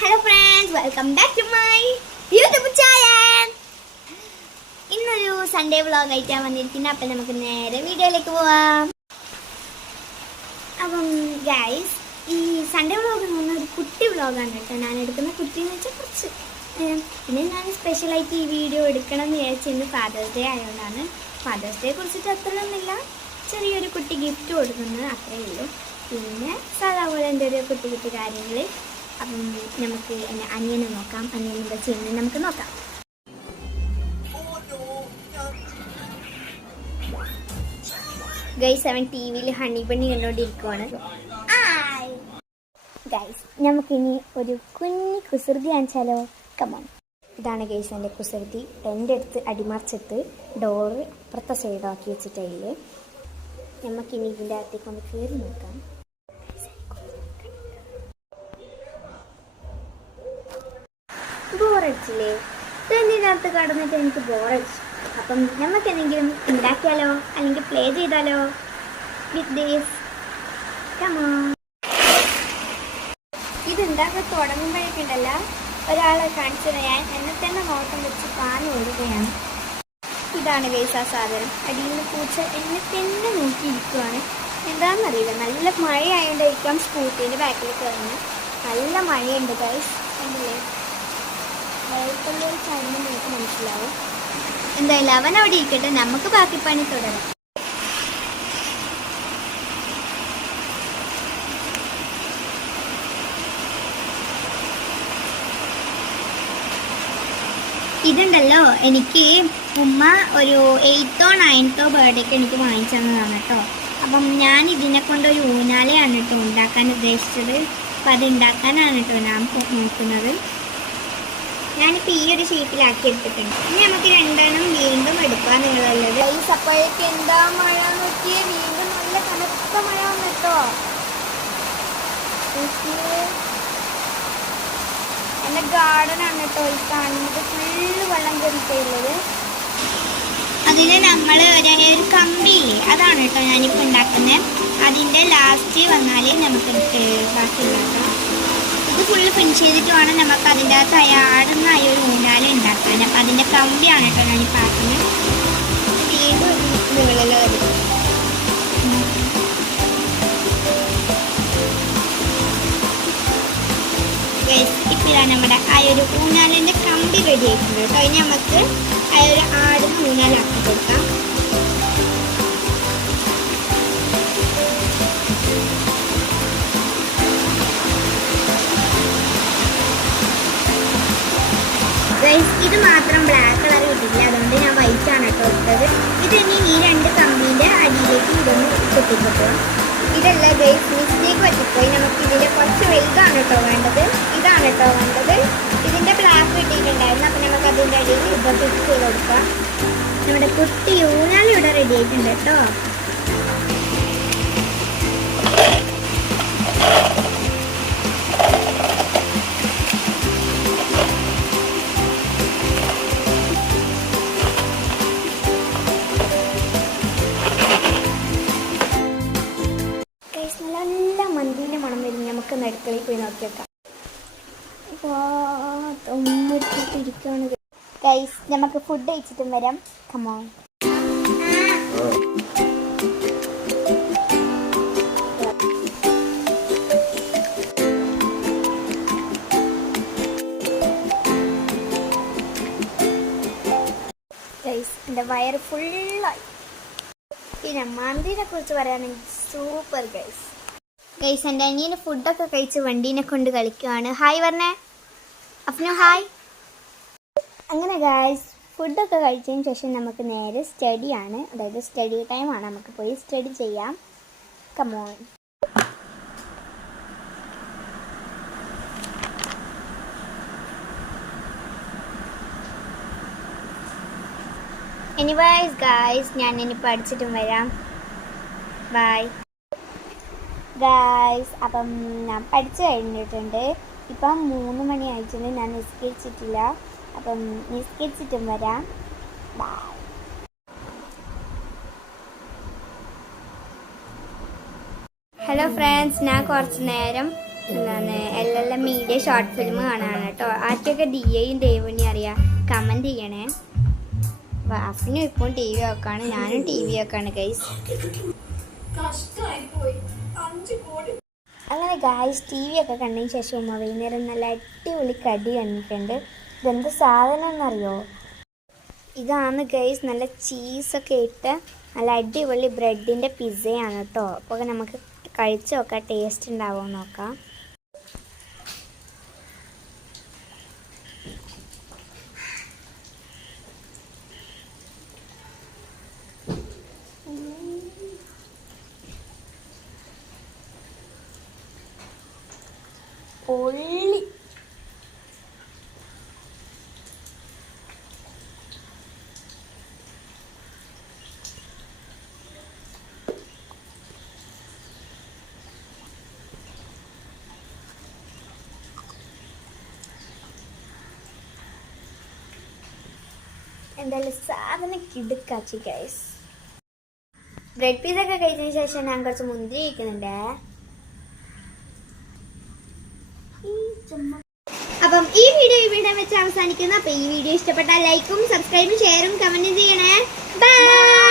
Hello friends welcome back to my YouTube channel ഇന്നൊരു Sunday vlog ആയിട്ടാണ് വന്നിരിക്കുന്നത്. അപ്പം നമുക്ക് നേരെ വീഡിയോയിലേക്ക് പോവാം. അപ്പം ഗൈസ് ഈ സൺഡേ വ്ളോഗ് ഒരു കുട്ടി വ്ളോഗാണ് കേട്ടോ. ഞാൻ എടുക്കുന്ന കുട്ടി എന്ന് വെച്ചാൽ കുറച്ച് പിന്നെ ഞാൻ സ്പെഷ്യലായിട്ട് ഈ വീഡിയോ എടുക്കണം എന്ന് വിചാരിച്ച് ഇന്ന് ഫാദേഴ്സ് ഡേ ആയതുകൊണ്ടാണ് ഫാദേഴ്സ് ഡേ കുറിച്ചിട്ട് അത്രയൊന്നുമില്ല ചെറിയൊരു കുട്ടി ഗിഫ്റ്റ് കൊടുക്കുന്നത് അത്രയേ ഉള്ളൂ. പിന്നെ സാധാ പോലെ എന്റെ ഒരു കുട്ടി കുട്ടി കാര്യങ്ങൾ അപ്പം നമുക്ക് എന്നെ അനിയനെ നോക്കാം. അനിയൻ എന്താ ചെയ്യുന്നത് നമുക്ക് നോക്കാം. ഗൈസ് അവൻ ടി വിയിൽ ഹണി പണി കണ്ടോണ്ടിരിക്കുവാണ്. ഗൈസ് നമുക്കിനി ഒരു കുഞ്ഞി കുസൃതി കാണിച്ചാലോ? കമോൺ ഇതാണ് ഗൈസ് എന്റെ കുസൃതി. എന്റെ അടുത്ത് അടിമറിച്ചിട്ട് ഡോറ് അപ്പുറത്തെ സൈഡാക്കി വെച്ചിട്ടില്ലേ നമുക്കിനി ഇതിന്റെ അകത്തേക്ക് ഒന്ന് കയറി നോക്കാം. ബോറടിച്ചില്ലേ? ഇതിനകത്ത് കടന്നിട്ട് എനിക്ക് ബോറടിച്ചു. അപ്പം നമുക്ക് എന്തെങ്കിലും ഉണ്ടാക്കിയാലോ? അല്ലെങ്കിൽ പ്ലേ ചെയ്താലോ? വിത്ത് ദീസ് കമോ ഇത് ഉണ്ടാക്കി തുടങ്ങുമ്പോഴേക്കും ഉണ്ടല്ല ഒരാളെ കാണിച്ചത് ഞാൻ എന്നെ തന്നെ നോട്ടം വെച്ച് പാഞ്ഞു ഓടുകയാണ്. ഇതാണ് ആ സാധനം. അടിയിൽ നിന്ന് പൂച്ച എന്നെ തന്നെ നോക്കിയിരിക്കുവാണ്. എന്താണെന്നറിയില്ല. നല്ല മഴയായതുകൊണ്ടായിരിക്കാം സ്കൂട്ടീന്റെ ബാക്കിൽ കയറുന്നത് നല്ല മഴയുണ്ട് ഗൈസ് കണ്ടില്ലേ? എന്തായാലും അവൻ അവിടെ ഇരിക്കട്ടെ. നമുക്ക് ബാക്കി പണി തുടരാം. ഇതുണ്ടല്ലോ എനിക്ക് ഉമ്മ ഒരു എയ്ത്തോ നയൻത്തോ ബർത്ത്ഡേക്ക് എനിക്ക് വാങ്ങിച്ചു തന്നതാണ് കേട്ടോ. അപ്പം ഞാൻ ഇതിനെ കൊണ്ട് ഒരു ഊനാലയാണ് കേട്ടോ ഉണ്ടാക്കാൻ ഉദ്ദേശിച്ചത്. അപ്പം അത് ഉണ്ടാക്കാനാണ് കേട്ടോ ഞാൻ നോക്കുന്നത്. ഞാനിപ്പോൾ ഈ ഒരു ഷേപ്പിലാക്കി എടുത്തിട്ടുണ്ട് ഇനി നമുക്ക് രണ്ടെണ്ണം വീണ്ടും എടുക്കാൻ നിങ്ങളുള്ളത് ഈ സപ്പോഴേക്ക് എന്താ മഴ നോക്കിയേ? വീണ്ടും നല്ല കനത്ത മഴ വന്നിട്ടോ? എന്റെ ഗാർഡൻ ആണ് കേട്ടോ ഈ കാണുന്നത്. ഫുള്ള് വെള്ളം കയറിയിട്ടുള്ളത്. അതിന് നമ്മൾ ഒരു ഒരു കമ്പിയില്ലേ അതാണ് കേട്ടോ ഞാനിപ്പോൾ ഉണ്ടാക്കുന്നത് അതിന്റെ ലാസ്റ്റ് വന്നാലേ നമുക്ക് ബാക്കി ഉണ്ടാക്കാം ഇത് ഫുള്ള് ഫിനിഷ് ചെയ്തിട്ട് വേണം നമുക്ക് അതിന്റെ അകത്ത് ആ ഒരു ഊനാല ഉണ്ടാക്കാൻ. അപ്പം അതിന്റെ കമ്പിയാണ് കേട്ടോ ഞാൻ ഈ വീണ്ടും മുകളിൽ വരും ഇപ്പം നമ്മുടെ ആ ഒരു ഊനാലിന്റെ കമ്പി റെഡി ആയിട്ടുണ്ട് കേട്ടോ. ഇനി നമുക്ക് ആ ഒരു ആടുന്ന ഊനാലാക്കി കൊടുക്കാം. ഇത് മാത്രം ബ്ലാക്ക് കളർ കിട്ടില്ല അതുകൊണ്ട് ഞാൻ വൈറ്റ് ആണ് കേട്ടോ ഇട്ടത്. ഇത് ഇനി ഈ രണ്ട് കമ്പീന്റെ അടിയിലേക്ക് ഇതൊന്ന് കുത്തിക്കൊട്ടുക ഇതല്ല ഗൈസ് മിസ്റ്റേക്ക് പറ്റിപ്പോയി. നമുക്ക് ഇതിന്റെ കുറച്ച് വലുതാണ് കേട്ടോ വേണ്ടത്. ഇതാണ് കേട്ടോ വേണ്ടത്. ഇതിന്റെ ബ്ലാക്ക് കിട്ടിയിട്ടുണ്ടായിരുന്നു അപ്പം നമുക്ക് അതിന്റെ അടിയിൽ ഇത് ഫിക്സ് ചെയ്ത് കൊടുക്കാം. നമ്മുടെ കുട്ടി ഊനാലും ഇവിടെ റെഡി ആയിട്ടുണ്ട് കേട്ടോ. പോയി നോക്കിയേക്കാം. തൊമ്മിട്ടിരിക്കുകയാണ് ഗൈസ് നമുക്ക് ഫുഡ് കഴിച്ചിട്ടും വരാം. കമോ ഗൈസ് എന്റെ വയറ് ഫുള്ളായി പിന്നെ മന്തിനെ കുറിച്ച് പറയുകയാണെങ്കിൽ സൂപ്പർ ഗൈസ് ഗൈസ് എന്റെ അനിയന് ഫുഡൊക്കെ കഴിച്ച് വണ്ടീനെ കൊണ്ട് കളിക്കുവാണ്. ഹായ് പറഞ്ഞേ അഫ്നു ഹായ് അങ്ങനെ ഗൈസ് ഫുഡൊക്കെ കഴിച്ചതിന് ശേഷം നമുക്ക് നേരെ സ്റ്റഡിയാണ് അതായത് സ്റ്റഡി ടൈമാണ് നമുക്ക് പോയി സ്റ്റഡി ചെയ്യാം. കമോൺ എനിവൈസ് ഗായ്സ് ഞാൻ ഇനി പഠിച്ചിട്ടും വരാം. ബൈ ഗായ്സ് അപ്പം ഞാൻ പഠിച്ചു കഴിഞ്ഞിട്ടുണ്ട്. ഇപ്പം മൂന്ന് മണി ആയിട്ടുണ്ട് ഞാൻ നിസ്കരിച്ചിട്ടില്ല. അപ്പം നിസ്കരിച്ചിട്ടും വരാം. ബൈ ഹലോ ഫ്രണ്ട്സ് ഞാൻ കുറച്ച് നേരം എന്താണ് L L M media short film കാണാണ് കേട്ടോ. ആദ്യമൊക്കെ ഡി എയും ദേവുണ്ണി അറിയാം. കമന്റ് ചെയ്യണേ. വാഫിനും ഇപ്പം ടി വി വെക്കാണ്. ഞാനും ടി വി വെക്കാണ് ഗൈസ് അങ്ങനെ ഗായ്സ് ടി വി ഒക്കെ കണ്ടതിന് ശേഷം ഉമ്മ വൈകുന്നേരം നല്ല അടിപൊളി കടി കണ്ടിട്ടുണ്ട് ഇതെന്ത് സാധനം എന്നറിയോ ഇതാണ് ഗൈസ് നല്ല ചീസൊക്കെ ഇട്ട് നല്ല അടിപൊളി ബ്രെഡിന്റെ പിസയാണ് കേട്ടോ അപ്പോൾ നമുക്ക് കഴിച്ച് നോക്കാം ടേസ്റ്റ് ഉണ്ടാവുമോ നോക്കാം. എന്തായാലും സാധനം കിടുക്കാച്ചി ഗൈസ് ബ്രെഡ് പീസ് ഒക്കെ കഴിച്ചതിന് ശേഷം ഞാൻ കുറച്ച് മുന്തിരി കഴിക്കുന്നുണ്ട്. അപ്പം ഈ വീഡിയോ ഇവിടെ വെച്ച് അവസാനിക്കുന്നു. അപ്പൊ ഈ വീഡിയോ ഇഷ്ടപ്പെട്ടാൽ ലൈക്കും സബ്സ്ക്രൈബും ഷെയറും കമന്റും ചെയ്യണേ. ബൈ